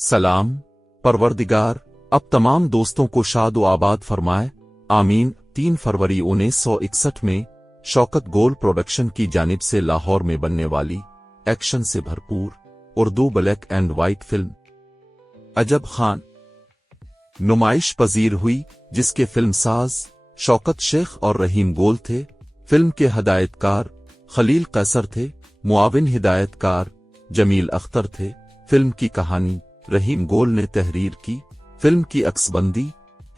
सलाम परवरदिगार अब तमाम दोस्तों को शाद व आबाद फरमाए, आमीन। 3 फरवरी 1961 में शौकत गोल प्रोडक्शन की जानिब से लाहौर में बनने वाली एक्शन से भरपूर Urdu black and white film अजब खान नुमाइश पजीर हुई, जिसके फिल्मसाज शौकत शेख और रहीम गोल थे। फिल्म के हिदायतकार खलील कैसर थे, मुआविन हिदायतकार जमील अख्तर थे। फिल्म की कहानी रहीम गोल ने तहरीर की। फिल्म की अक्सबंदी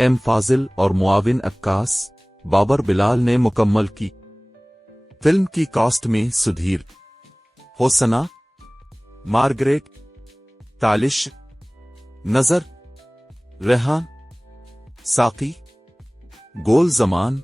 एम फाजिल और मुआविन अक्कास बाबर बिलाल ने मुकम्मल की। फिल्म की कास्ट में सुधीर, होसना, मार्गरेट, तालिश, नजर, रेहान, साकी, गोल जमान,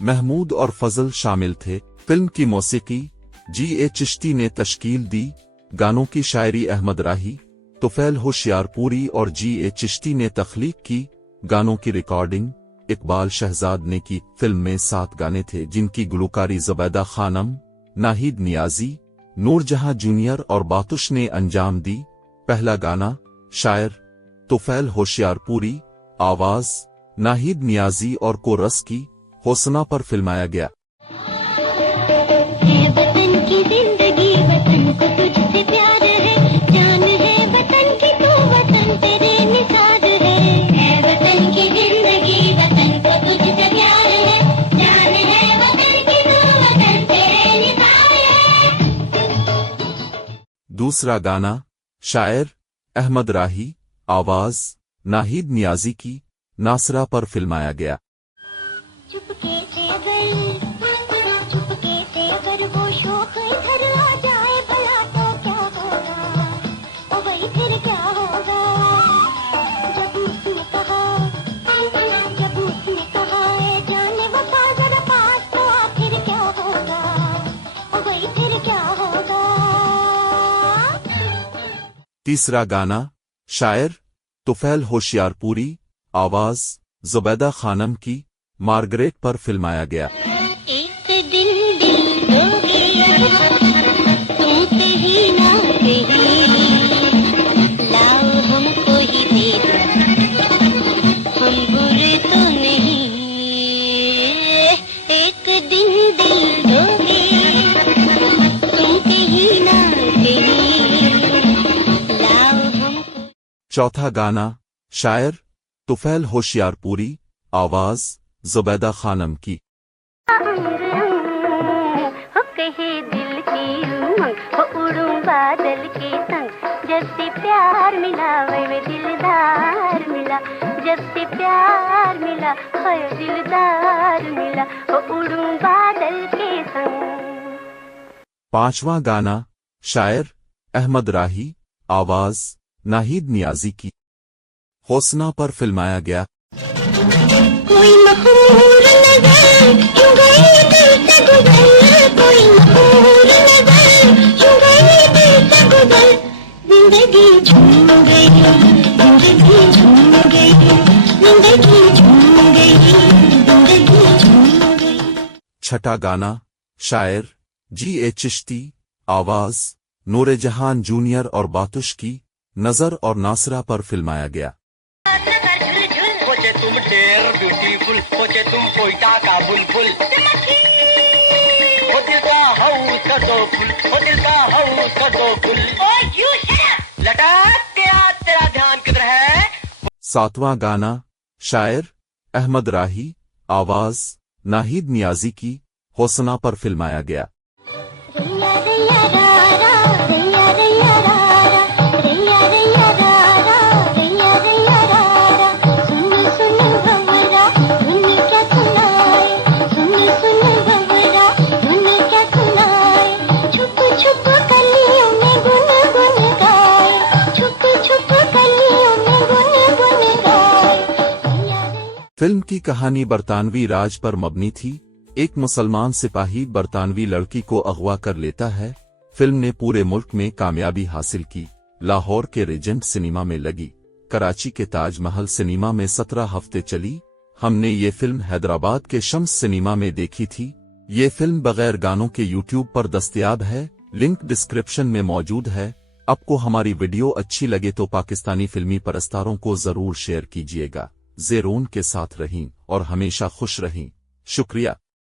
महमूद और फजल शामिल थे। फिल्म की मौसीकी जी.ए. चिश्ती ने तश्कील दी। गानों की शायरी अहमद राही, तुफैल होशियारपुरी और जी.ए. चिश्ती ने तख्लीक की। गानों की रिकॉर्डिंग इकबाल शहजाद ने की। फिल्म में 7 गाने थे, जिनकी गुलकारी ज़ुबैदा खानम, नाहिद नियाजी, नूरजहां जूनियर और बातुश ने अंजाम दी। पहला गाना शायर तुफैल होशियारपुरी, आवाज नाहिद नियाजी और कोरस की होसना पर फिल्माया गया। वतन की जिंदगी वतन को तुझसे प्यार है, जान है वतन की तो वतन तेरे निसार है। वतन की जिंदगी वतन को तुझसे प्यार है, जान है वतन की तो वतन तेरे निसार है। दूसरा गाना शायर अहमद राही, आवाज नाहिद नियाजी की नासरा पर फिल्माया गया। चुपके से अगर वो शौक इधर आ जाए भला तो क्या होगा, ओ भाई फिर क्या होगा। जब उसने कहा ए जाने वफा जरा पास तो आ, फिर क्या होगा, ओ भाई फिर क्या होगा। तीसरा गाना शायर तुफैल होशियारपुरी, आवाज ज़ुबैदा खानम की मार्गरेट पर फिल्माया गया। एक दिन दिल दोगे तुम कहीं ना कहीं, लाओ हमको ही दे दो, हम बुरे तो नहीं। एक दिन दिल दोगे तुम कहीं ना कहीं, लाओ हमको। चौथा गाना शायर तुफैल होशियारपुरी, आवाज ज़ुबैदा खानम की। हो कहे दिल की उमंग, हो उड़ूं बादल के संग, जब से प्यार मिला वे दिलदार मिला, जब से प्यार मिला वे दिलदार मिला, हो उड़ूं बादल के संग। पांचवा गाना शायर अहमद राही, आवाज नाहिद नियाजी की होसना पर फिल्माया गया। कोई मखमूर नजर यूं गई दिल से गुजर, कोई मखमूर नजर यूं गई दिल से गुजर, जिंदगी झूम गई, जिंदगी झूम गई, जिंदगी झूम गई, जिंदगी झूम गई। छठा गाना शायर जी.ए. चिश्ती, आवाज नूरजहां जूनियर और बातुश की नजर और नासरा पर फिल्माया गया। सोचे तुम डेर ब्यूटीफुल, सोचे तुम कोयटा का बुलबुल, वो दिल का हाउस कर दो फुल, वो दिल का हाउस कर दो फुल। लटक तेरा तेरा ध्यान किधर है। सातवां गाना शायर अहमद राही, आवाज नाहिद नियाजी की होसना पर फिल्माया गया। रैया रैया रारा, रैया रैया रारा, रैया रैया रारा, रैया रैया रारा, सुन सुन भंवरा धुन क्या सुनाए, सुन सुन भंवरा धुन क्या सुनाए, छुप छुप कलियों में गुन गुन गाए, छुप छुप कलियों में गुन गुन गाए। रैया रैया। फिल्म की कहानी बरतानवी राज पर मबनी थी। एक मुसलमान सिपाही बरतानवी लड़की को अगवा कर लेता है। फिल्म ने पूरे मुल्क में कामयाबी हासिल की। लाहौर के रेजेंट सिनेमा में लगी, कराची के ताजमहल सिनेमा में 17 हफ्ते चली। हमने ये फिल्म हैदराबाद के शम्स सिनेमा में देखी थी। ये फिल्म बगैर गानों के यूट्यूब पर दस्तयाब है, लिंक डिस्क्रिप्शन में मौजूद है। आपको हमारी वीडियो अच्छी लगे तो पाकिस्तानी फिल्मी परस्तारों को जरूर शेयर कीजिएगा। ज़ेरोन के साथ रहीं और हमेशा खुश रहीं। शुक्रिया।